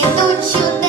квітучу